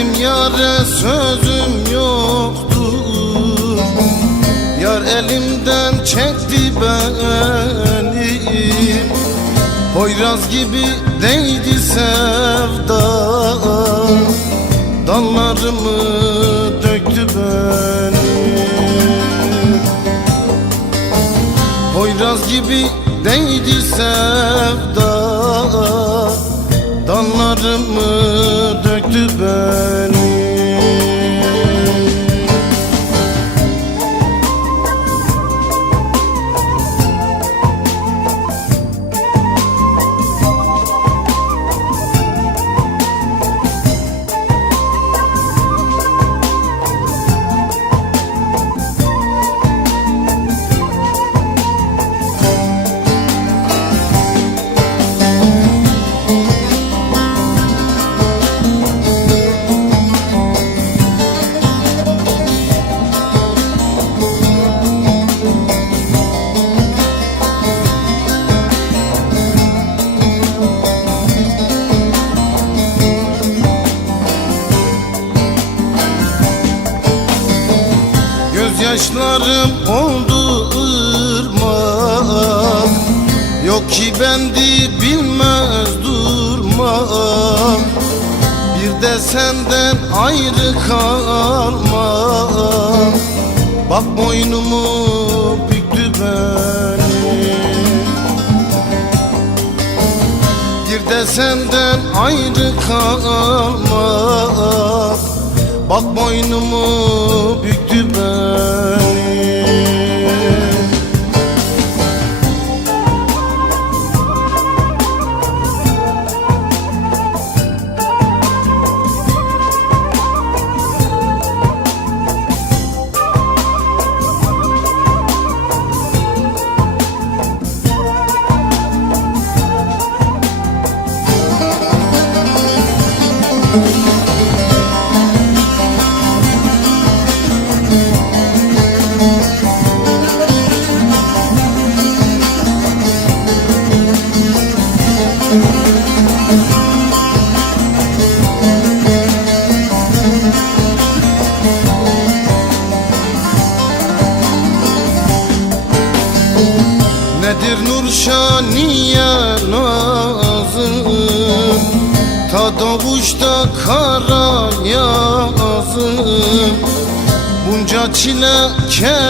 Benim yare sözüm yoktu Yar elimden çekti beni. Poyraz gibi değdi sevda. Dallarımı döktü beni. Poyraz gibi değdi sevda Dallarımı döktü beni Gözyaşlarım oldu ırmak. Yok ki bendi bilmez durmak. Bir de senden ayrı kalmak. Bak boynumu büktü beni. Bir de senden ayrı kalmak. Bak boynumu büktü beni Nedir Nurşaniye nazım. Ta doğuşta kara yazım. Bunca çile